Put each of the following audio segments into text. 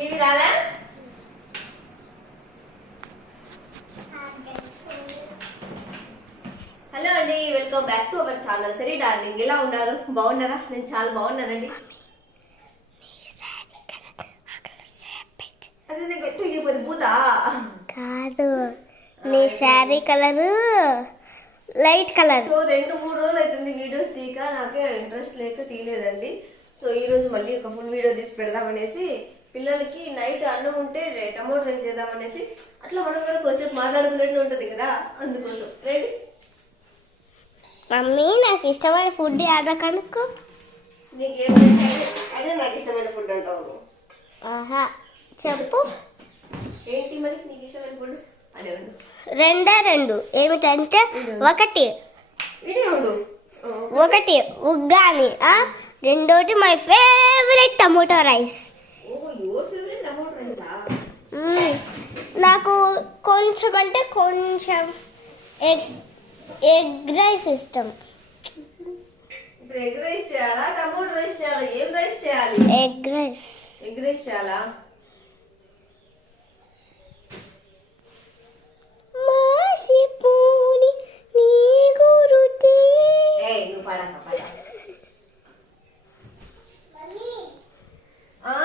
TV రాలే? Hello అండి, welcome back to our channel సరే డార్లింగ్. ఎలా ఉన్నారు? బాగున్నారా? నేను చాలా బాగున్నానండి. అదే గట్టిగా పూతా కాదు, నీ sari colour light colour. So 2-3 రోజులు అవుతుంది వీడియోస్ తీక, నాకే ఇంట్రెస్ట్ లేక తీయలేదండి. సో ఈ రోజు మళ్ళీ ఒక ఫుల్ వీడియో తీసి పెడదామనేసి, పిల్లలకి నైట్ అన్నం ఉంటే టమోటో రైస్ చేద్దామనేసి, అట్లా మనం కూడా కొద్దిసేపు మాట్లాడుకున్నట్టు ఉంటుంది కదా, అందుకోసం. రైట్ మమ్మీ, నాకు ఇష్టమైన ఫుడ్ యాదో కనుక్కో. నీకేం అదే నాకు ఇష్టమైన ఫుడ్ అంటావు. ఆహా, చెప్పు. ఏంటి మరి నీకు ఇష్టమైన ఫుడ్? అదే ఉండు. రెండు ఏమిటంటే, ఒకటి ఉగ్గాని, రెండోటి మై ఫేవరెట్ టమోటో రైస్. నాకు కొంచెం అంటే కొంచెం ఎగ్ రైస్ ఇష్టం. ఇప్పుడు ఎగ్ రైస్ చేయాలా, టమోటో రైస్ చేయాలా? ఏం రైస్ చేయాలి? Egg rice. ఎగ్ రైస్ చేయాలా? మాసిపోని నీ గురుతే. ఏయ్, నువ్వు పాడక పాడ.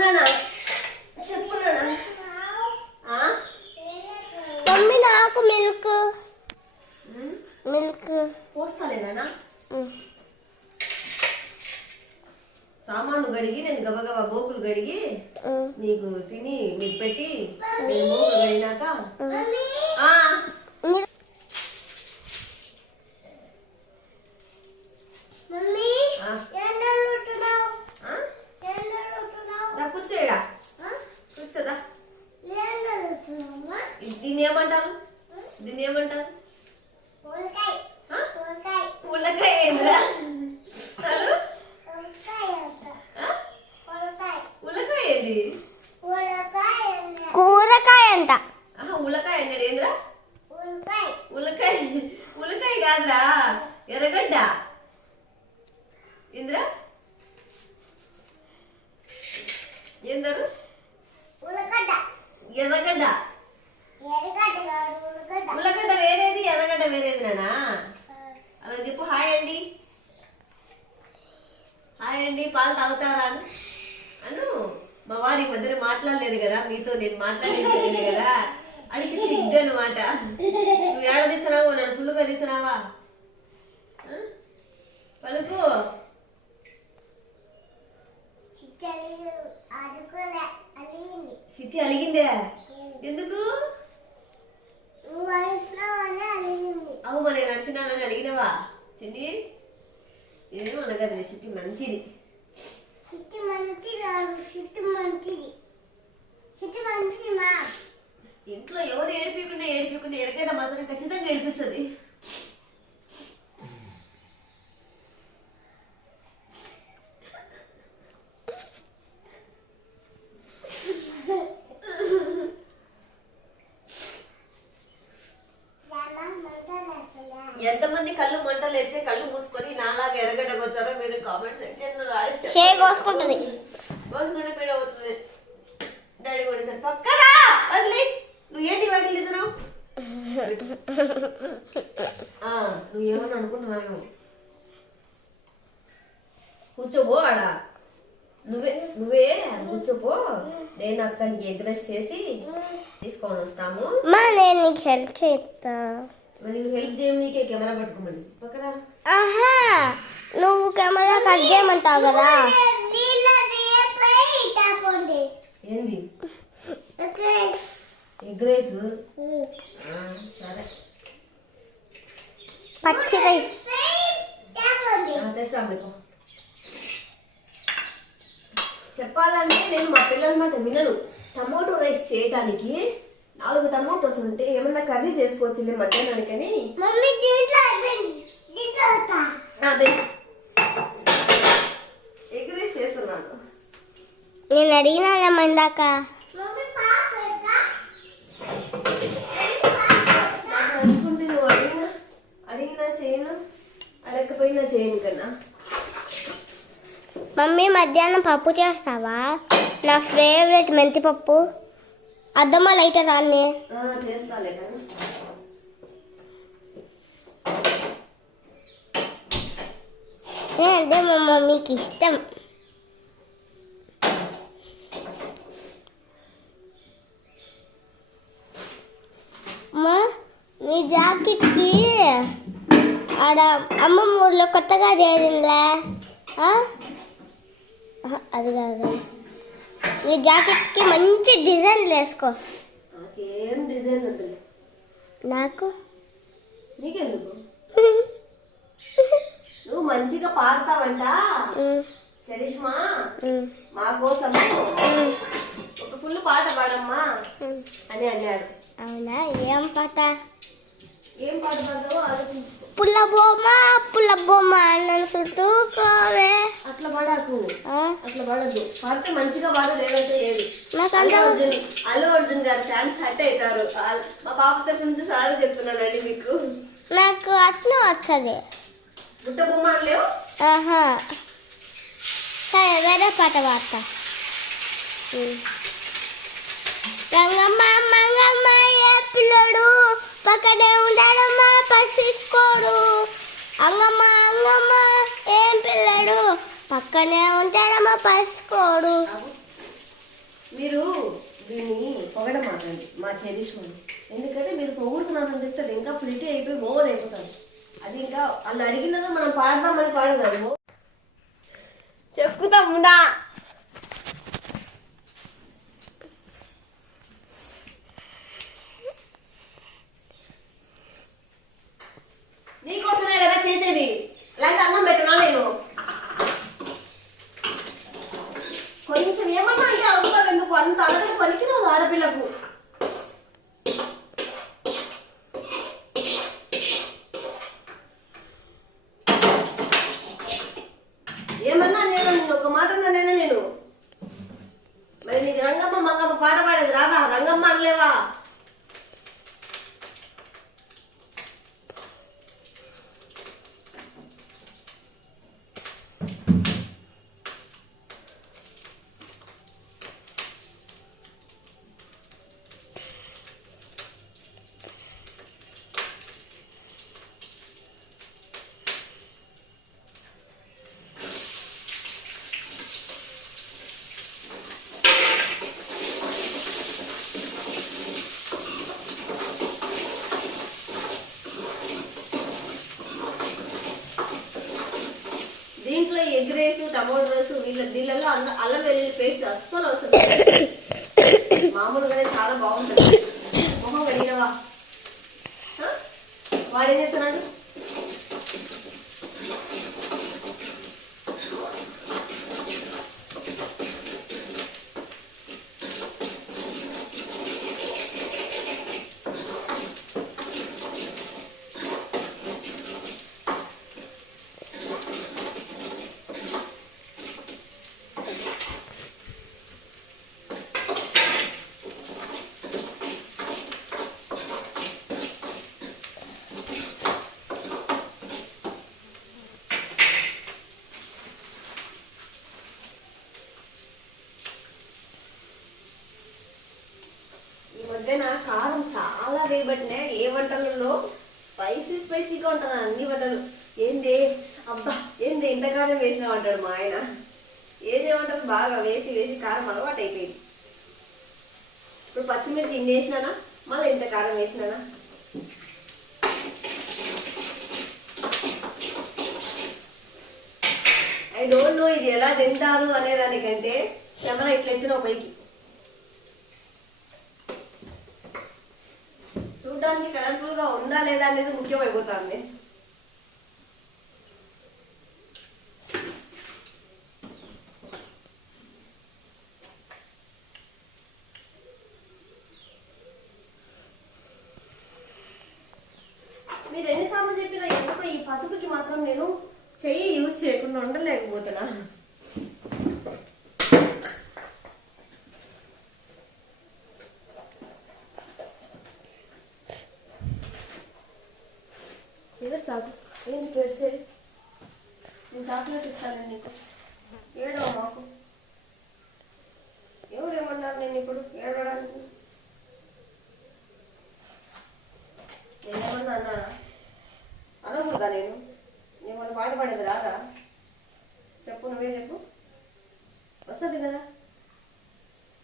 నానా చెప్పు నానా. మమ్మీ, నాకు మిల్క్ పోస్తాలే నానా. సామాను గడిగి నేను గబగబా బోకులు గడిగి నీకు తిని మీకు పెట్టి నేను బోకులు గడిగినాక కూర్చోడా కూర్చోదా. దీన్ని ఏమంటారు? దీన్ని ఏమంటారు? ఉల్లకాయ ఏంద్రా? ఉల్లకాయ ఏది? కూరకాయ అంట. ఉల్లకాయ అన్నాడు. ఏంద్రా ఉల్లకాయ? ఉల్లకాయ కాదురా, ఎర్రగడ్డ. ఏంద్రా ఏందారు? ఎర్రగడ్డ. ఉల్లగడ్డ వేరేది, ఎర్రగడ్డ వేరేది నానా. అలా చెప్పు. హాయ్ అండి, హాయ్ అండి, పాలు తాగుతారా అను. మా వాడి మధ్యన మాట్లాడలేదు కదా, మీతో నేను మాట్లాడలేదు కదా, అడిగి సిగ్గు అనమాట. నువ్వు ఏడ తీసినావు? నన్ను ఫుల్గా తీసినావా? పలుకు. సిట్టి అలిగిందే? ఎందుకు? అవుమా, నేను నడిచినానని అడిగినవా? చిన్ని ఏమో అనగదు, చిట్టి మంచిది. ఇంట్లో ఎవరు ఏడిపించకుండా ఎరగడ్డ మాత్రం ఖచ్చితంగా ఏడిపిస్తుంది. ఎంతమంది కళ్ళు మంటలు వచ్చే కళ్ళు మూసుకొని నాలాగా ఎర్రగడ్డకు వచ్చారో మీరు కామెంట్ సెక్షన్ లో రాసి కోసుకుంటుంది. కోసుకునే పీడ అవుతుంది. డాడీ కొడతారు. పక్కరా వదిలి. నువ్వు ఏంటి వాటిని తీసినావు? నువ్వేమని అనుకుంటున్నావు? కూర్చోబో ఆడ. నువ్వే కూర్చోపో. నేను అక్కడికి ఎగ్ రైస్ చేసి తీసుకొని వస్తాము. నేను నీకు హెల్ప్ చేస్తా. మరి నువ్వు హెల్ప్ చేయము, నీకే కెమెరా పట్టుకోమని. పక్కరా. నువ్వు కెమెరా కట్ చేయమంటావు కదా. ఏంది? Egg rice. సరే, పచ్చి రైస్ తెచ్చాము. చెప్పాలంటే నేను మా పిల్లల మాట వినను. టమోటో రైస్ చేయడానికి 4 టమోటోస్ ఉంటే ఏమన్నా కర్రీ చేసుకోవచ్చు మధ్యాహ్నానికి అని. ఎగ్ రైస్ చేస్తున్నాను. నేను అడిగినా ఇందాక. అడిగినా చేయను, అడగకపోయినా చేయను కన్నా. మమ్మీ, మధ్యాహ్నం పప్పు చేస్తావా? నా ఫేవరెట్ మెంతిపప్పు. అద్దమ్మ లైటర్ రాన్ని. చేస్తాలే కానీ అంటే మా మమ్మీకి ఇష్టం. మా మీ జాకెట్కి ఆడ అమ్మమ్మ ఊర్లో కొత్తగా చేరిందిలే. అది కాదు, నీ జాకెట్కి మంచి డిజైన్లు వేసుకో. నాకేం డిజైన్ ఉంటుంది. నాకు నీకెందుకు? నువ్వు మంచిగా పాడతావంట చరిష్మా, మా కోసం ఒక ఫుల్ పాట పాడమ్మా అని అన్నాడు. అవునా? ఏం పాట? ఏం పాట పాడతావో ఆలోచించుకో. పుల్ల బొమ్మ నన్ను చుట్టుకోవే. అట్లా పాడాకు, అట్లా పాడద్దు. పాడితే మంచిగా పాడ, లేదంటే లేదు. నాకు అల్లు అర్జున్ గారు ఛాన్స్ హట్ అవుతారు. మా పాప తరఫు నుంచి సార్ చెప్తున్నానండి మీకు. నాకు అట్లా వచ్చది. బుట్ట బొమ్మ అనలేవు. సరే, వేరే పాట పాడతా. రంగమ్మ మంగమ్మ ఏ పిల్లడు పక్కనే ఉండడమ్మా పసిసుకోడు. అంగమ్మ అంగమ్మ ఏం పిల్లడు పక్కనే ఉంటాడమ్మా పసిసుకోడు. మీరు దీన్ని పొగడమాకండి మా చెరిష్మని. ఎందుకంటే మీరు పొగుడుతున్నారని చెప్తే అది ఇంకా ప్రిటీ అయిపోయి ఓవర్ అయిపోతారు. అది ఇంకా వాళ్ళు అడిగినదో మనం పాడదామని పాడదాము. చెప్పుతాముండా నీకోసమే కదా చేసేది. ఇలాంటి అన్నం పెట్టనా నేను? కొంచెం ఏమన్నా అంటే అడుగుతావు ఎందుకు? అంత అడగ పనికిరాదు ఆడపిల్లకు. ఏమన్నా నేను ఒక మాట అన్నానేనా నేను? మరి నీకు రంగమ్మ మంగమ్మ పాట పాడేది రాదా? రంగమ్మ అనలేవా? దీంట్లో ఎగ్ రైస్, టమాటో రైస్, దీళ్ళలో అల్లం వెల్లుల్లి పేస్ట్ అస్సలు వస్తుంది. మామూలుగానే చాలా బాగుంటుంది. మొహం కడిగినవా? వాడేం చేస్తున్నాడు? మధ్యన కారం చాలా వేయబట్టినా ఏ వంటలలో స్పైసీగా ఉంటుంది అన్ని వంటలు. ఏంది అబ్బా ఏంది ఇంత కారం వేసినావు అంటాడు మా ఆయన. ఏదే వంటలు బాగా వేసి వేసి కారం అలవాటు అయిపోయింది. ఇప్పుడు పచ్చిమిర్చి ఇన్ని వేసినానా, మళ్ళీ ఇంత కారం వేసినానా. ఐ డోంట్ నో ఇది ఎలా తింటారు అనేదానికంటే కెమెరా ఇట్లా ఎత్తిన పైకి చూడడానికి కలర్ఫుల్ గా ఉందా లేదా అనేది ముఖ్యమైపోతుంది. మీరు ఎన్నిసార్లు చెప్పినా ఎందుకో ఈ పసుపుకి మాత్రం నేను చెయ్యి యూజ్ చేయకుండా ఉండలేకపోతున్నా. చాకు ఏంటి పెడిసేది? నేను చాక్లెట్ ఇస్తాను నీకు. ఏడవ మాకు ఏమన్నారు నేను ఇప్పుడు ఏడవడానికి? నేనేమన్నా అన్నా? అనకూడదా నేను? మన పాట పాడేది రాదా? చెప్పు, నువ్వే చెప్పు. వస్తుంది కదా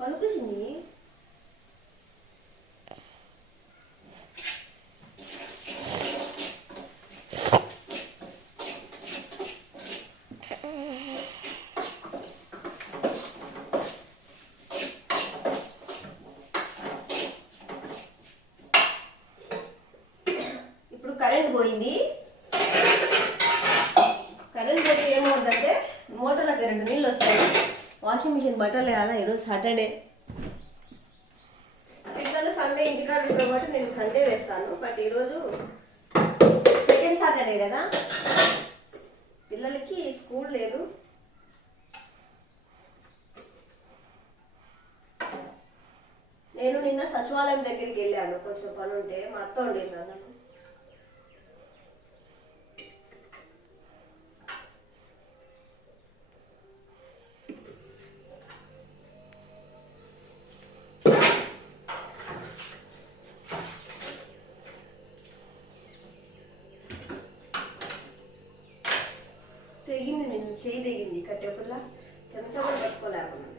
పలుకుతుంది. ఇప్పుడు కరెంట్ పోయింది. కరెంట్ పోతే ఏమవుతుందంటే మోటార్లకు 2 నీళ్ళు వస్తాయి. వాషింగ్ మిషన్ బట్టలు వేయాలా, ఈరోజు సాటర్డే. పిల్లలు సండే ఇంటికాడ ఉంటారు కాబట్టి నేను సండే వేస్తాను. బట్ ఈరోజు సెకండ్ సాటర్డే కదా, పిల్లలకి స్కూల్ లేదు. నేను నిన్న సచివాలయం దగ్గరికి వెళ్ళాను, కొంచెం పని ఉంటే. మా అత్త ఉండేది నాకు. తెగింది, నేను చేయి తెగింది. కట్టెపుల్ల చెంచా కూడా పట్టుకోలేకున్నాను.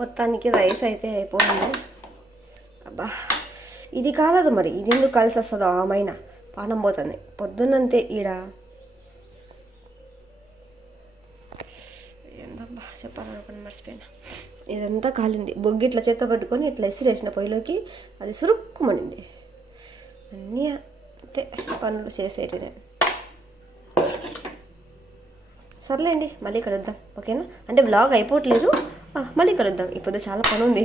మొత్తానికి రైస్ అయితే అయిపోయింది. అబ్బా, ఇది కాలదు మరి, ఇది ఎందుకు కలిసి వస్తుందో ఆమెన పానం పోతుంది. పొద్దున్నంతే ఈడ ఏందబ్బా చెప్పాలనుకుని మర్చిపోయినా. ఇదంతా కాలింది. బొగ్గి ఇట్లా చేత్తో పట్టుకొని ఇట్లా ఇసిరేసిన పొయ్యిలోకి, అది సురుక్కుమనింది. అన్నీ అంతే పనులు చేసేటి నేను. సర్లేండి, మళ్ళీ కలుద్దాం, ఓకేనా? అంటే వ్లాగ్ అయిపోవట్లేదు, మళ్ళీ కలుద్దాం. ఇప్పుడు చాలా పని ఉంది.